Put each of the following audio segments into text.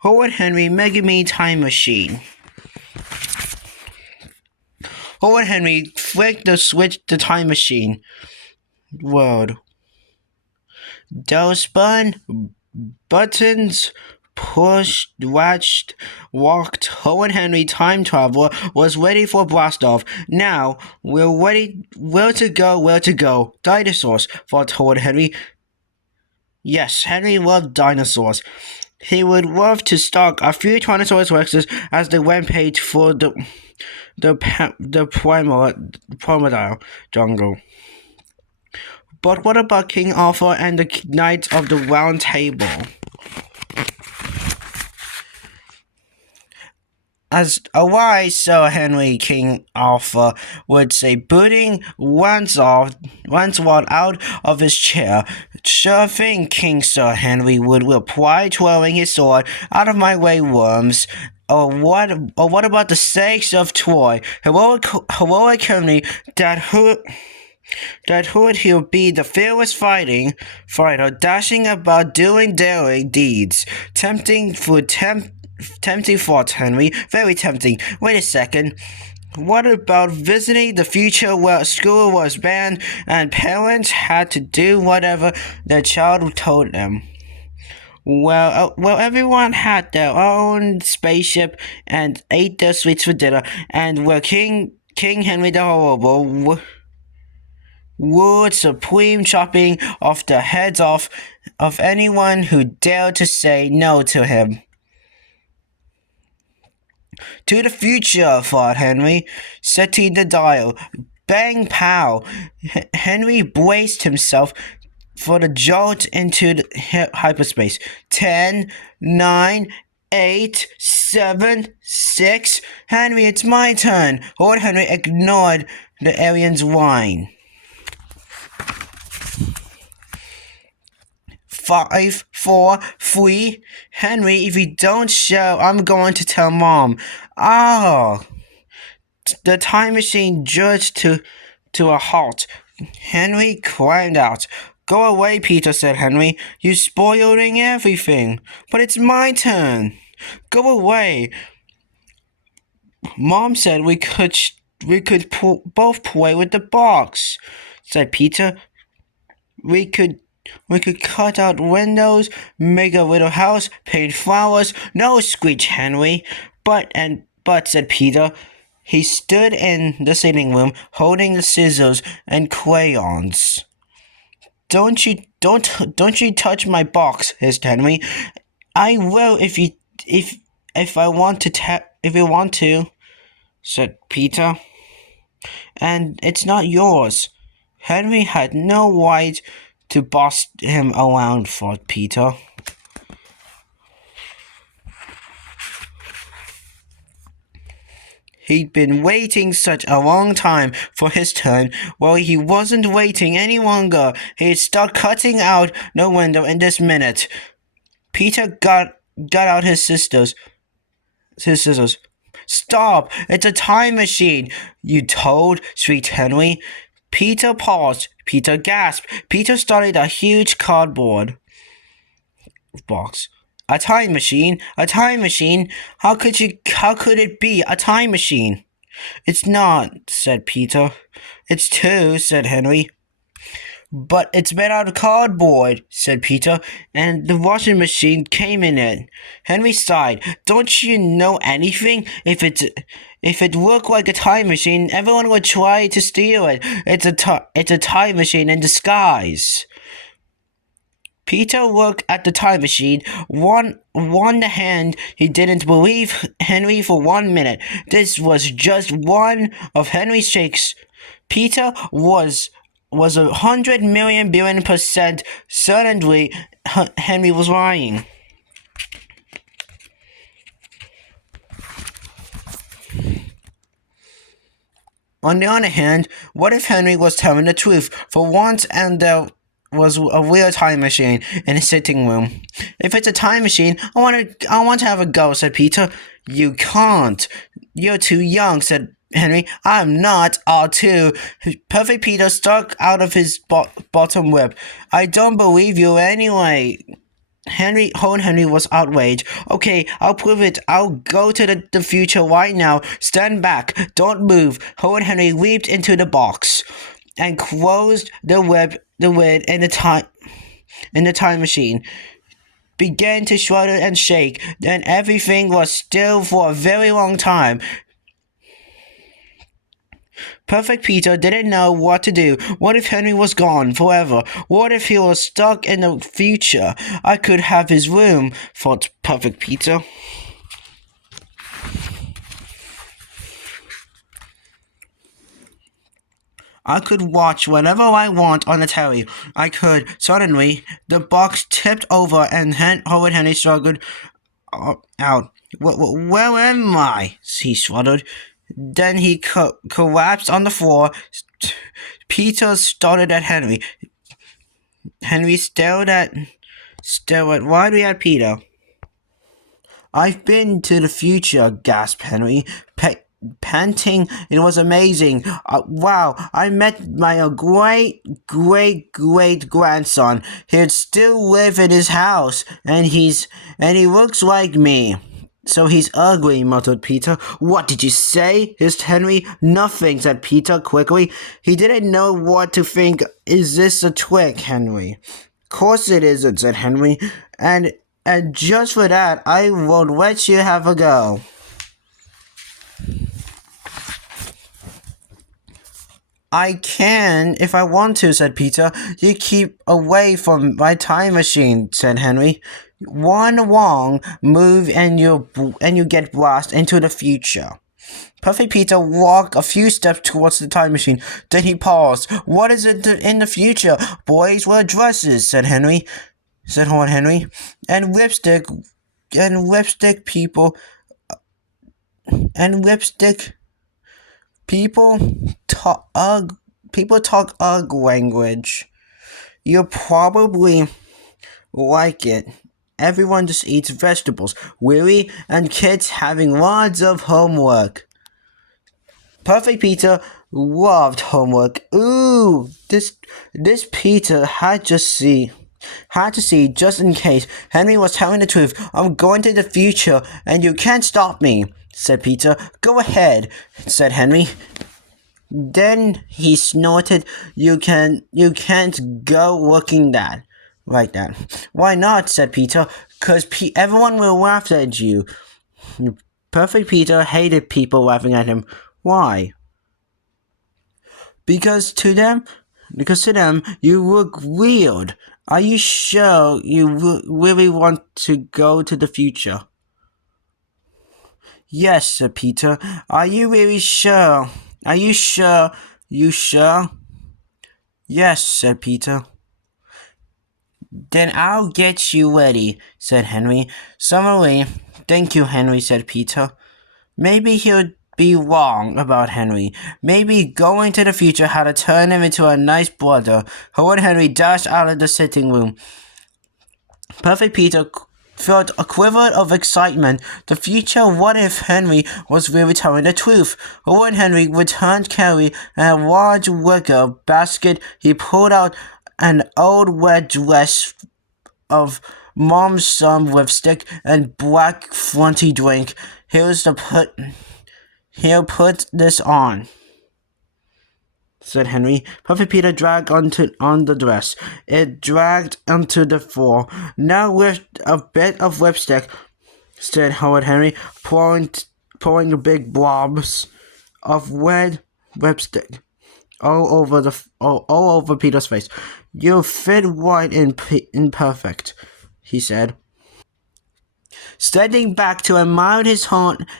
Horrid Henry Mega Me Time Machine. Horrid Henry flicked the switch the time machine. World. Those buttons pushed, watched, walked. Horrid Henry Time Traveler was ready for blast off. Now we're ready. Where to go? Where to go? Dinosaurs, thought Horrid Henry. Yes, Henry loved dinosaurs. He would love to stalk a few Tyrannosaurus Rexes as they rampage for the primordial jungle. But what about King Arthur and the Knights of the Round Table? As a wise Sir Henry, King Arthur would say, booting Lancelot out of his chair. Sure thing, King Sir Henry would reply, twirling his sword. Out of my way, worms. Or what about the sakes of Troy? Heroic Henry, that would he'll be the fearless fighter, dashing about doing daring deeds, tempting thoughts, Henry, very tempting. Wait a second. What about visiting the future where school was banned and parents had to do whatever their child told them? Well, everyone had their own spaceship and ate their sweets for dinner, and where King Henry the Horrible would supreme chopping off the heads off of anyone who dared to say no to him. To the future, thought Henry, setting the dial. Bang pow! Henry braced himself for the jolt into hyperspace. 10, 9, 8, 7, 6. Henry, it's my turn. Lord Henry ignored the alien's whine. 5, 4, 3. Henry, if you don't show, I'm going to tell Mom. Oh! The time machine jerked to a halt. Henry climbed out. Go away, Peter, said Henry. You're spoiling everything. But it's my turn. Go away. Mom said we could both play with the box, said Peter. We could cut out windows, make a little house, paint flowers. No, screeched Henry. But, said Peter. He stood in the sitting room, holding the scissors and crayons. Don't you touch my box, hissed Henry. I will if you want to, said Peter. And it's not yours. Henry had no right to boss him around, thought Peter. He'd been waiting such a long time for his turn. Well, he wasn't waiting any longer. He'd start cutting out the window in this minute. Peter got out his scissors. Stop! It's a time machine, you told, shrieked Henry. Peter paused. Peter gasped. Peter started a huge cardboard box. A time machine? A time machine? How could it be a time machine? It's not, said Peter. It's too, said Henry. But it's made out of cardboard, said Peter, and the washing machine came in it. Henry sighed. Don't you know anything? If it worked like a time machine, everyone would try to steal it. It's a time machine in disguise. Peter looked at the time machine, won the hand. He didn't believe Henry for 1 minute. This was just one of Henry's shakes. Peter was 100 million billion% certainly Henry was lying. On the other hand, what if Henry was telling the truth for once and there was a real time machine in his sitting room? If it's a time machine, I want to have a go, said Peter. You can't. You're too young, said Henry. I'm not. R2. Perfect Peter stuck out of his bottom lip. I don't believe you anyway. Henry was outraged. Okay, I'll prove it. I'll go to the future right now. Stand back. Don't move. Henry leaped into the box and closed the lid in the time machine. Began to shudder and shake. Then everything was still for a very long time. Perfect Peter didn't know what to do. What if Henry was gone forever? What if he was stuck in the future? I could have his room, thought Perfect Peter. I could watch whatever I want on the telly. I could. Suddenly, the box tipped over and Horrid Henry struggled out. Where am I? He shuddered. Then he collapsed on the floor. Peter started at Henry. Henry stared widely at Peter. I've been to the future, gasped Henry, panting. It was amazing. Wow, I met my great-great-great-grandson. He'd still live in his house, and he looks like me. So he's ugly, muttered Peter. What did you say? hissed Henry. Nothing, said Peter quickly. He didn't know what to think. Is this a trick, Henry? Course it isn't, said Henry. And just for that, I won't let you have a go. I can if I want to, said Peter. You keep away from my time machine, said Henry. One wrong move and you get blasted into the future. Perfect Peter walked a few steps towards the time machine. Then he paused. What is it in the future? Boys wear dresses, said Horrid Henry. And lipstick people talk ugly language. You'll probably like it. Everyone just eats vegetables, weary, and kids having lots of homework. Perfect Peter loved homework. Ooh, this Peter had to see, just in case Henry was telling the truth. I'm going to the future, and you can't stop me, said Peter. Go ahead, said Henry. Then he snorted. You can't go looking like that. Why not? Said Peter. 'Cause everyone will laugh at you. Perfect Peter hated people laughing at him. Why? Because to them, you look weird. Are you sure you really want to go to the future? Yes, said Peter. Are you really sure? Are you sure? You sure? Yes, said Peter. Then I'll get you ready, said Henry. Summarily, thank you, Henry, said Peter. Maybe he'll be wrong about Henry. Maybe going to the future had to turn him into a nice brother. Horrid Henry dashed out of the sitting room. Perfect Peter felt a quiver of excitement. The future, what if Henry was really telling the truth? Horrid Henry returned carrying a large wicker basket. He pulled out an old red dress of Mom's some lipstick and black flinty drink. He'll put this on, said Henry. Perfect Peter dragged on the dress. It dragged onto the floor. Now lift a bit of lipstick, said Horrid Henry, pouring big blobs of red lipstick all over Peter's face. You fit right in perfect, he said. Standing back to admire his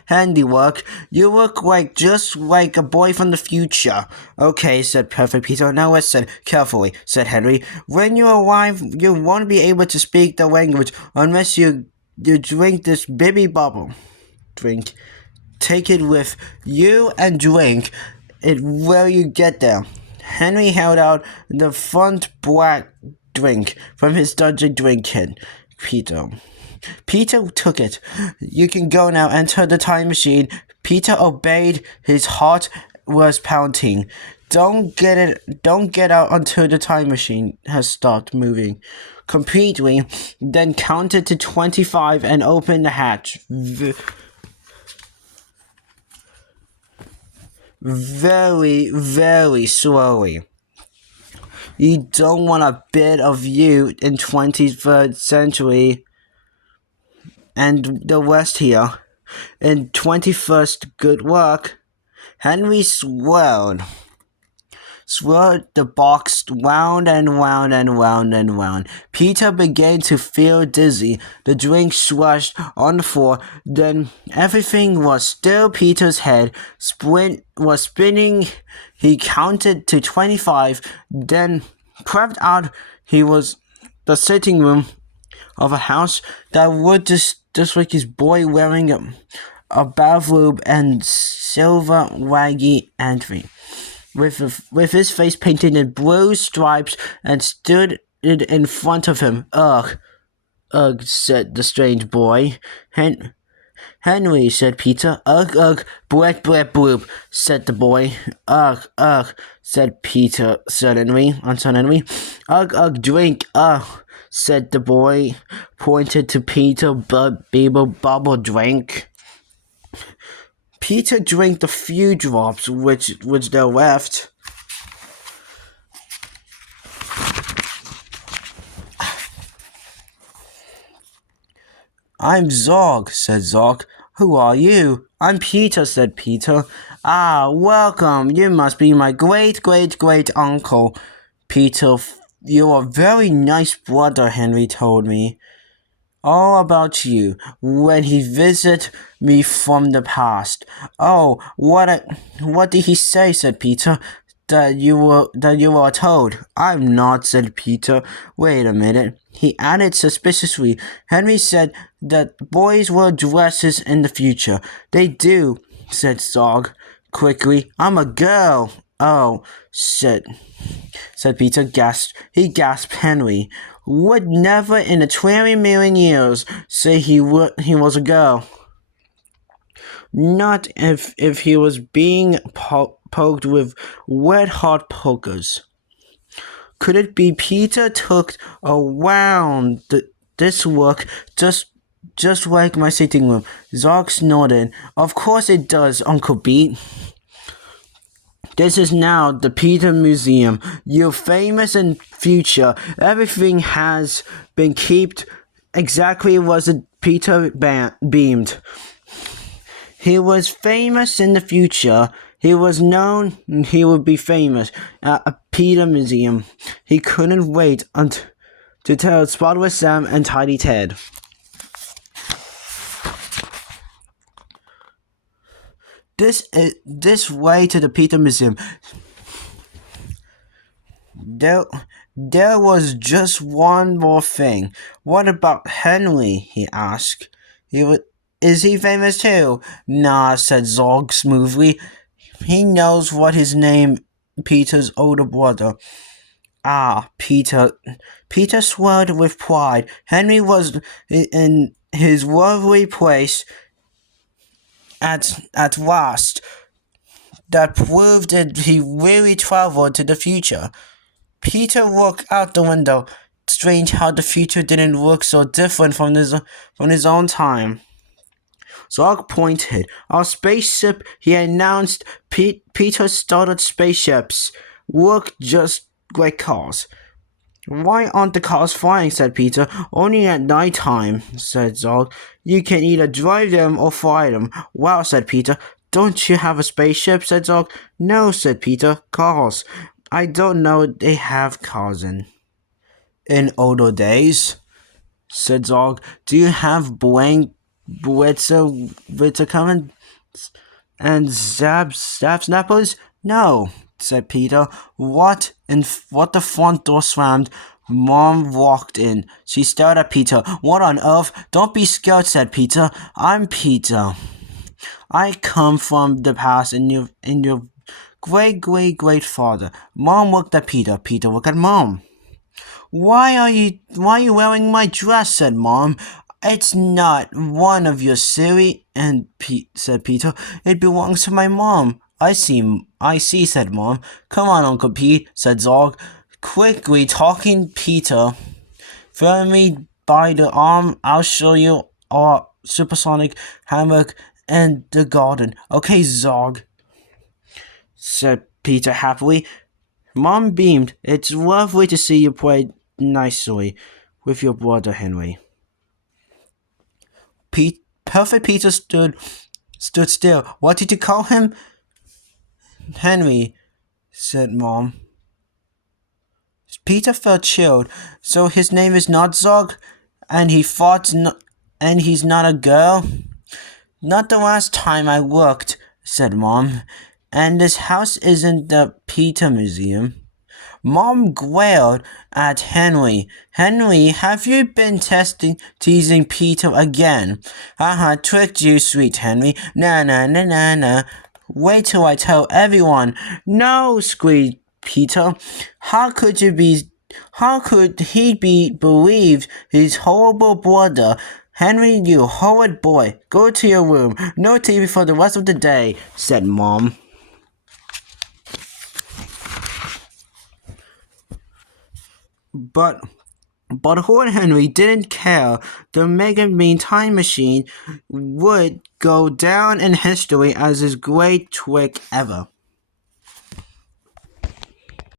handiwork, you look just like a boy from the future. Okay, said Perfect Peter. Now listen carefully, said Henry. When you arrive, you won't be able to speak the language unless you drink this bibby bubble. Drink. Take it with you and drink it where you get there. Henry held out the front black drink from his dungeon drink kit. Peter took it. You can go now. Enter the time machine. Peter obeyed. His heart was pounding. Don't get out until the time machine has stopped moving completely. Then count it to 25 and open the hatch. Very, very slowly. You don't want a bit of you in 23rd century and the West here. In 21st, good work. Henry swirled the box round and round and round and round. Peter began to feel dizzy. The drink swashed on the floor. Then everything was still. Peter's head was spinning. He counted to 25. Then crept out. He was the sitting room of a house that would just like his boy wearing a bathrobe and silver waggy entry. With his face painted in blue stripes, and stood in front of him. Ugh, ugh, said the strange boy. Henry, said Peter. Ugh, ugh, blep, blep, bloop, said the boy. Ugh, ugh, said Peter uncertainly. Ugh, ugh, drink, ugh, said the boy, pointed to Peter, bubble drink. Peter drank the few drops which there left. I'm Zog, said Zog. Who are you? I'm Peter, said Peter. Ah, welcome. You must be my great uncle. Peter, you're a very nice brother, Henry told me. All about you, when he visited me from the past. Oh, what did he say? Said Peter. That you were a toad. I'm not, said Peter. Wait a minute. He added suspiciously. Henry said that boys wear dresses in the future. They do, said Zog quickly. I'm a girl. Oh, said Peter. He gasped. Henry would never in a 20 million years say he was a girl. Not if he was being poked with red-hot pokers. Could it be Peter took around this work just like my sitting room? Zog snorted. Of course it does, Uncle Pete. This is now the Peter Museum. You're famous in future. Everything has been kept exactly as it Peter beamed. He was famous in the future. He was known he would be famous at a Peter Museum. He couldn't wait to tell Spotless Sam and Tidy Ted. This way to the Peter Museum. There was just one more thing. What about Henry? He asked. Is he famous too? Nah, said Zog smoothly. He knows what his name, Peter's older brother. Ah, Peter. Peter swelled with pride. Henry was in his worthy place at last. That proved that he really traveled to the future. Peter looked out the window. Strange how the future didn't look so different from his own time. Zog pointed. Our spaceship, he announced. Peter started spaceships. Look just like cars. Why aren't the cars flying? Said Peter. Only at night time, said Zog. You can either drive them or fly them. Wow, said Peter. Don't you have a spaceship? Said Zog. No, said Peter. Cars. I don't know they have cars in older days, said Zog. Do you have blank Blitzer coming and Zab snappers? No, said Peter. What the front door slammed. Mom walked in. She stared at Peter. What on earth? Don't be scared, said Peter. I'm Peter. I come from the past in your great father. Mom looked at Peter. Peter looked at Mom. Why are you wearing my dress? Said Mom. It's not one of your silly, said Peter. It belongs to my mom. I see, said Mom. Come on, Uncle Pete, said Zog, quickly talking Peter. Throw me by the arm, I'll show you our supersonic hammock in the garden. Okay, Zog, said Peter happily. Mom beamed. It's lovely to see you play nicely with your brother, Henry. Perfect Peter stood still. What did you call him? Henry, said Mom. Peter felt chilled. So his name is not Zog, and and he's not a girl? Not the last time I looked, said Mom. And this house isn't the Peter Museum. Mom glared at Henry. Henry, have you been teasing Peter again? Tricked you, sweet Henry. Nah. Wait till I tell everyone. No, squeaked Peter. How could he be believed his horrible brother? Henry, you horrid boy. Go to your room. No TV for the rest of the day, said Mom. But Horrid Henry didn't care. The Mega Mean Time Machine would go down in history as his great trick ever.